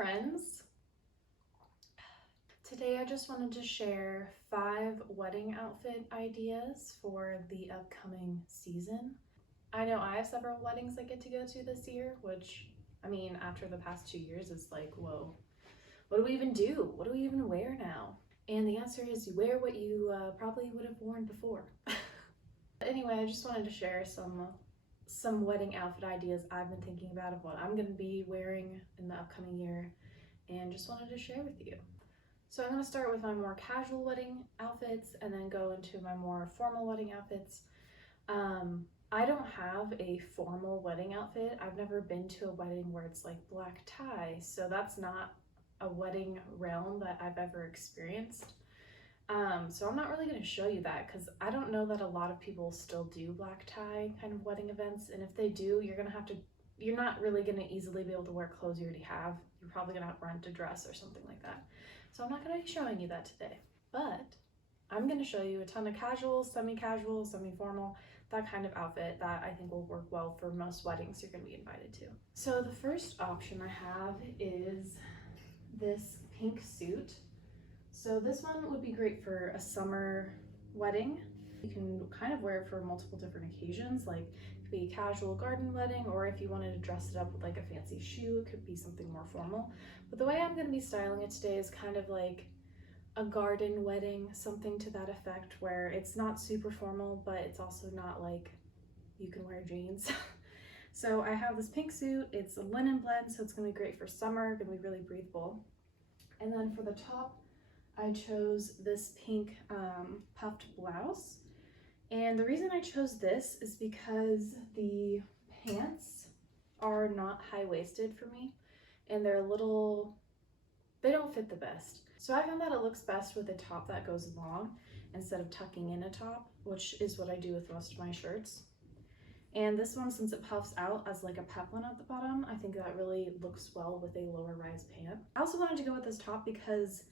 friends. Today I just wanted to share 5 wedding outfit ideas for the upcoming season. I know I have several weddings I get to go to this year, which, I mean, after the past 2 years, it's like, whoa, what do we even do? What do we even wear now? And the answer is you wear what you probably would have worn before. Anyway, I just wanted to share some wedding outfit ideas I've been thinking about of what I'm going to be wearing in the upcoming year, and just wanted to share with you. So I'm going to start with my more casual wedding outfits and then go into my more formal wedding outfits. I don't have a formal wedding outfit. I've never been to a wedding where it's like black tie, so that's not a wedding realm that I've ever experienced. So I'm not really going to show you that because I don't know that a lot of people still do black tie kind of wedding events, and if they do, you're not really going to easily be able to wear clothes you already have. You're probably going to have to rent a dress or something like that. So I'm not going to be showing you that today, but I'm going to show you a ton of casual, semi-casual, semi-formal, that kind of outfit that I think will work well for most weddings you're going to be invited to. So the first option I have is this pink suit. So this one would be great for a summer wedding. You can kind of wear it for multiple different occasions, like it could be a casual garden wedding, or if you wanted to dress it up with like a fancy shoe, it could be something more formal. But the way I'm going to be styling it today is kind of like a garden wedding, something to that effect, where it's not super formal, but it's also not like you can wear jeans. So I have this pink suit. It's a linen blend, so it's going to be great for summer, going to be really breathable. And then for the top, I chose this pink puffed blouse. And the reason I chose this is because the pants are not high-waisted for me, and they don't fit the best. So I found that it looks best with a top that goes long instead of tucking in a top, which is what I do with most of my shirts. And this one, since it puffs out as like a peplum at the bottom, I think that really looks well with a lower rise pant. I also wanted to go with this top because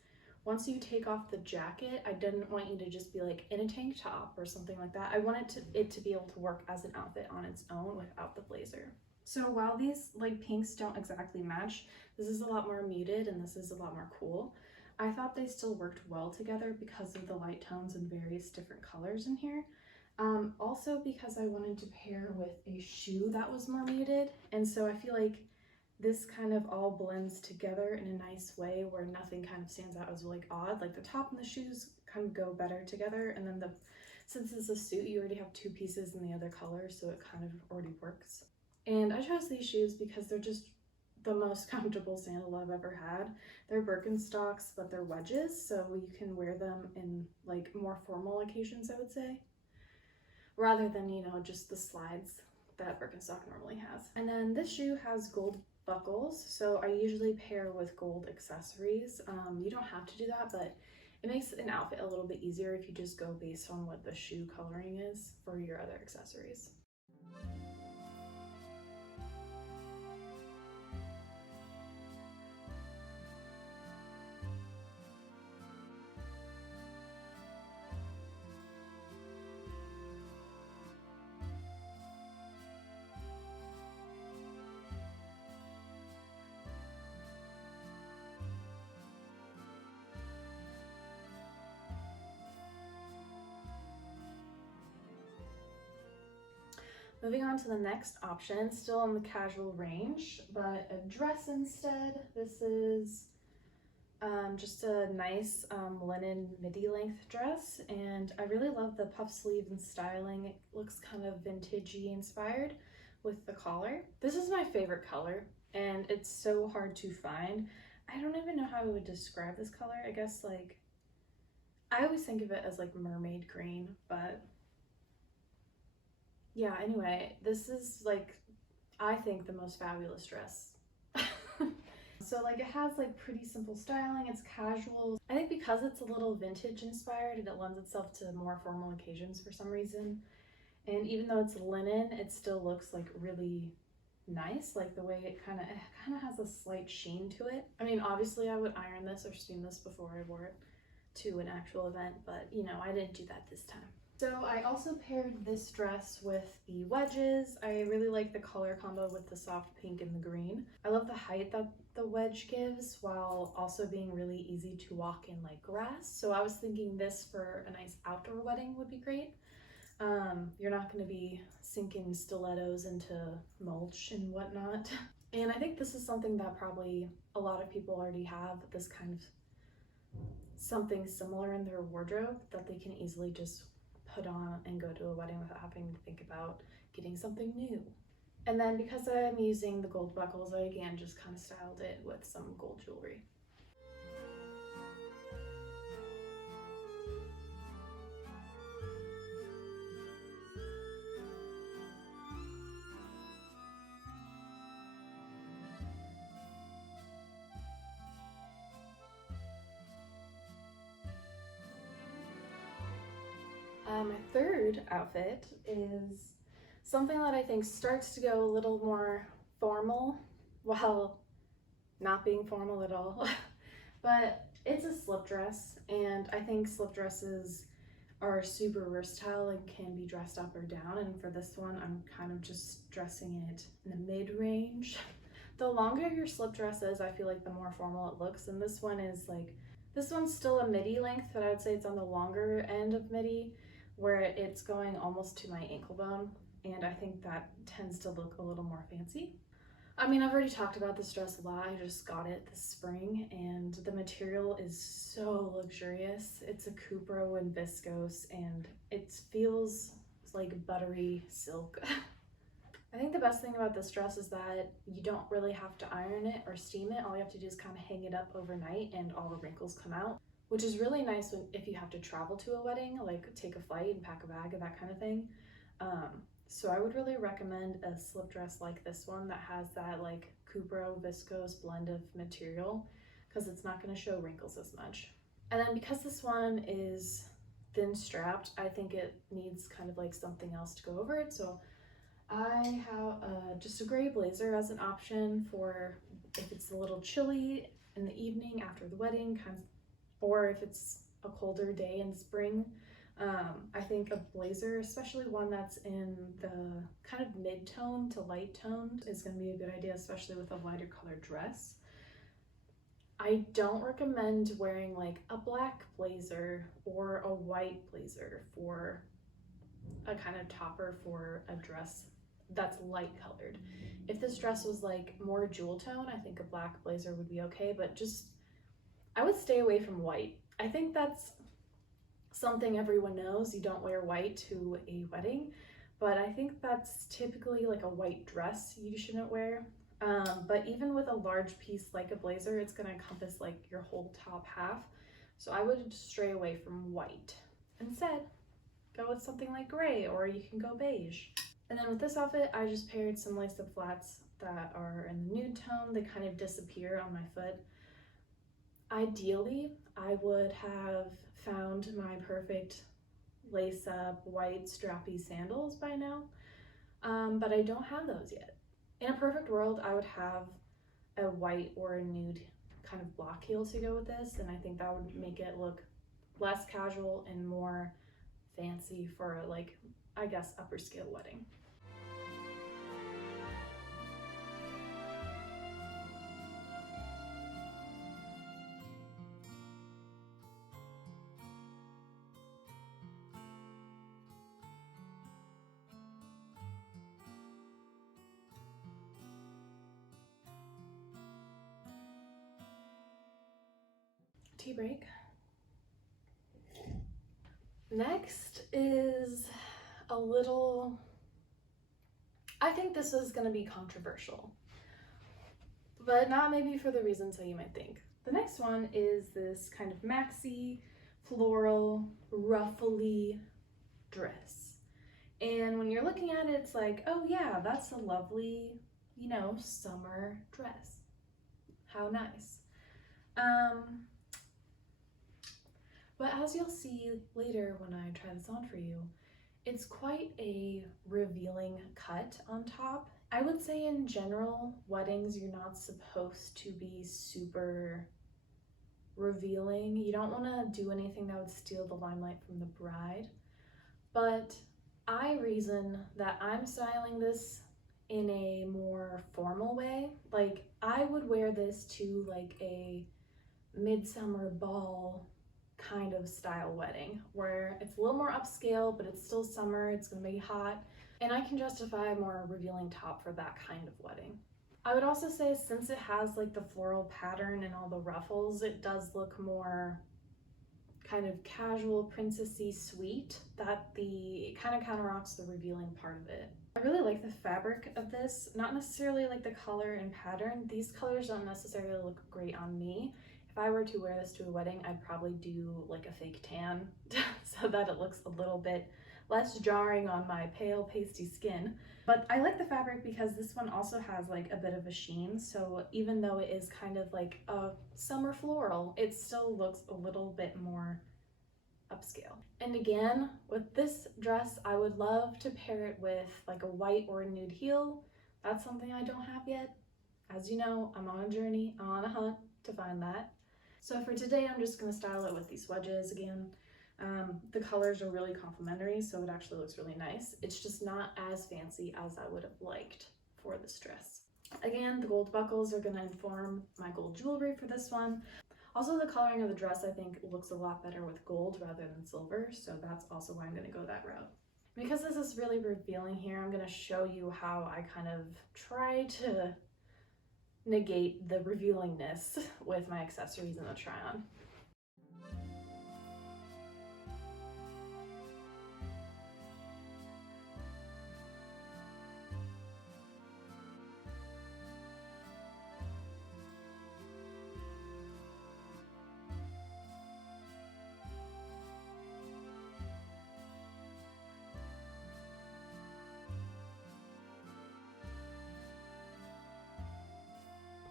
once you take off the jacket, I didn't want you to just be like in a tank top or something like that. I wanted it to be able to work as an outfit on its own without the blazer. So while these like pinks don't exactly match, this is a lot more muted and this is a lot more cool. I thought they still worked well together because of the light tones and various different colors in here. Also because I wanted to pair with a shoe that was more muted, and so I feel like this kind of all blends together in a nice way where nothing kind of stands out as like odd. Like the top and the shoes kind of go better together, and then since it's a suit, you already have 2 pieces in the other color, so it kind of already works. And I chose these shoes because they're just the most comfortable sandal I've ever had. They're Birkenstocks, but they're wedges, so you can wear them in like more formal occasions, I would say, rather than, you know, just the slides that Birkenstock normally has. And then this shoe has gold buckles, so I usually pair with gold accessories. You don't have to do that, but it makes an outfit a little bit easier if you just go based on what the shoe coloring is for your other accessories. Moving on to the next option, still in the casual range, but a dress instead. This is just a nice linen midi length dress, and I really love the puff sleeve and styling. It looks kind of vintagey inspired with the collar. This is my favorite color, and it's so hard to find. I don't even know how I would describe this color. I guess like, I always think of it as like mermaid green, but yeah, anyway, this is like, I think, the most fabulous dress. So like, it has like pretty simple styling, it's casual. I think because it's a little vintage inspired and it lends itself to more formal occasions for some reason. And even though it's linen, it still looks like really nice, like the way it kind of has a slight sheen to it. I mean, obviously I would iron this or steam this before I wore it to an actual event, but you know, I didn't do that this time. So I also paired this dress with the wedges. I really like the color combo with the soft pink and the green. I love the height that the wedge gives while also being really easy to walk in like grass. So I was thinking this for a nice outdoor wedding would be great. You're not going to be sinking stilettos into mulch and whatnot. And I think this is something that probably a lot of people already have, this kind of something similar in their wardrobe that they can easily just put on and go to a wedding without having to think about getting something new. And then because I'm using the gold buckles, I again just kind of styled it with some gold jewelry. My third outfit is something that I think starts to go a little more formal while not being formal at all. But it's a slip dress, and I think slip dresses are super versatile and can be dressed up or down. And for this one, I'm kind of just dressing it in the mid-range. The longer your slip dress is, I feel like the more formal it looks. And this one is like, this one's still a midi length, but I would say it's on the longer end of midi, where it's going almost to my ankle bone. And I think that tends to look a little more fancy. I mean, I've already talked about this dress a lot. I just got it this spring, and the material is so luxurious. It's a Cupro and viscose, and it feels like buttery silk. I think the best thing about this dress is that you don't really have to iron it or steam it. All you have to do is kind of hang it up overnight and all the wrinkles come out, which is really nice if you have to travel to a wedding, like take a flight and pack a bag and that kind of thing. So I would really recommend a slip dress like this one that has that like Cupro viscose blend of material, because it's not going to show wrinkles as much. And then because this one is thin strapped, I think it needs kind of like something else to go over it. So I have just a gray blazer as an option for if it's a little chilly in the evening after the wedding, or if it's a colder day in spring. I think a blazer, especially one that's in the kind of mid-tone to light tone, is going to be a good idea, especially with a lighter colored dress. I don't recommend wearing like a black blazer or a white blazer for a kind of topper for a dress that's light colored. If this dress was like more jewel tone, I think a black blazer would be okay, but just I would stay away from white. I think that's something everyone knows. You don't wear white to a wedding, but I think that's typically like a white dress you shouldn't wear. But even with a large piece like a blazer, it's going to encompass like your whole top half. So I would stray away from white. Instead, go with something like gray, or you can go beige. And then with this outfit, I just paired some lace up flats that are in the nude tone. They kind of disappear on my foot. Ideally, I would have found my perfect lace up white strappy sandals by now, but I don't have those yet. In a perfect world, I would have a white or a nude kind of block heel to go with this, and I think that would make it look less casual and more fancy for like, I guess, upper scale wedding. Tea break. Next is a little, I think this is going to be controversial, but not maybe for the reasons that you might think. The next one is this kind of maxi, floral, ruffly dress. And when you're looking at it, it's like, oh yeah, that's a lovely, you know, summer dress. How nice. But as you'll see later when I try this on for you, it's quite a revealing cut on top. I would say in general, weddings, you're not supposed to be super revealing. You don't want to do anything that would steal the limelight from the bride. But I reason that I'm styling this in a more formal way. Like I would wear this to like a midsummer ball kind of style wedding where it's a little more upscale, but it's still summer, it's gonna be hot, and I can justify a more revealing top for that kind of wedding. I would also say since it has like the floral pattern and all the ruffles, it does look more kind of casual, princessy, sweet, that it kind of counteracts the revealing part of it. I really like the fabric of this, not necessarily like the color and pattern. These colors don't necessarily look great on me. If I were to wear this to a wedding, I'd probably do like a fake tan so that it looks a little bit less jarring on my pale pasty skin. But I like the fabric because this one also has like a bit of a sheen, so even though it is kind of like a summer floral, it still looks a little bit more upscale. And again, with this dress, I would love to pair it with like a white or a nude heel. That's something I don't have yet. As you know, I'm on a journey, I'm on a hunt to find that. So for today, I'm just gonna style it with these wedges again. The colors are really complementary, so it actually looks really nice. It's just not as fancy as I would have liked for this dress. Again, the gold buckles are gonna inform my gold jewelry for this one. Also, the coloring of the dress I think looks a lot better with gold rather than silver, so that's also why I'm gonna go that route. Because this is really revealing here, I'm gonna show you how I kind of try to negate the revealingness with my accessories in the try-on.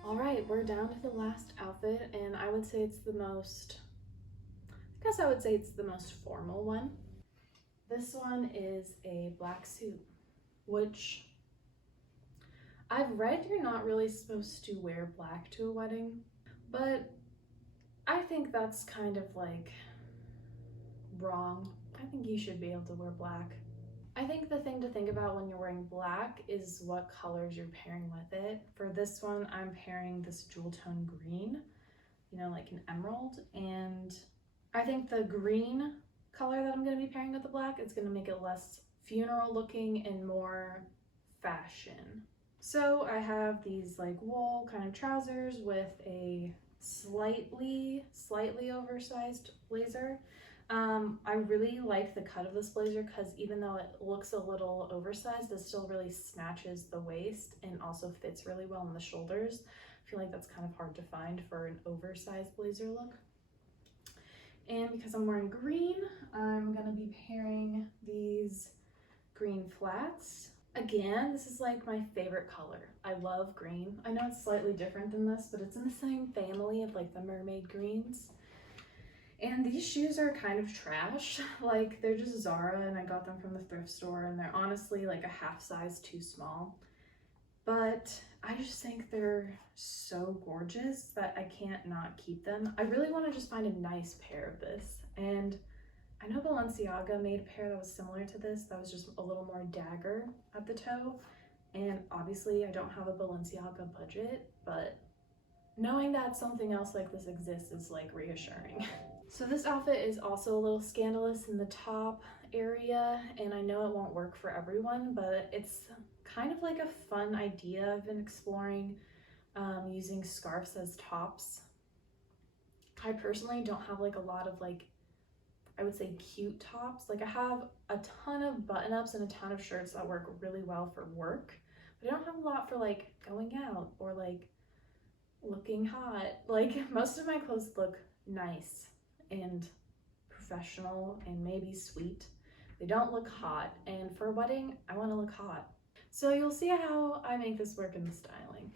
All right, we're down to the last outfit, and I would say it's the most, I guess I would say it's the most formal one. This one is a black suit, which I've read you're not really supposed to wear black to a wedding, but I think that's kind of like wrong. I think you should be able to wear black. I think the thing to think about when you're wearing black is what colors you're pairing with it. For this one, I'm pairing this jewel tone green, you know, like an emerald. And I think the green color that I'm gonna be pairing with the black is gonna make it less funeral looking and more fashion. So I have these like wool kind of trousers with a slightly oversized blazer. I really like the cut of this blazer because even though it looks a little oversized, it still really snatches the waist and also fits really well on the shoulders. I feel like that's kind of hard to find for an oversized blazer look. And because I'm wearing green, I'm gonna be pairing these green flats. Again, this is like my favorite color. I love green. I know it's slightly different than this, but it's in the same family of like the mermaid greens. And these shoes are kind of trash. Like they're just Zara and I got them from the thrift store and they're honestly like a half size too small. But I just think they're so gorgeous that I can't not keep them. I really want to just find a nice pair of this. And I know Balenciaga made a pair that was similar to this, that was just a little more dagger at the toe. And obviously I don't have a Balenciaga budget, but knowing that something else like this exists is like reassuring. So this outfit is also a little scandalous in the top area, and I know it won't work for everyone, but it's kind of like a fun idea I've been exploring, using scarves as tops. I personally don't have like a lot of like, I would say cute tops. Like I have a ton of button-ups and a ton of shirts that work really well for work, but I don't have a lot for like going out or like looking hot. Like most of my clothes look nice and professional and maybe sweet. They don't look hot, and for a wedding, I want to look hot. So you'll see how I make this work in the styling.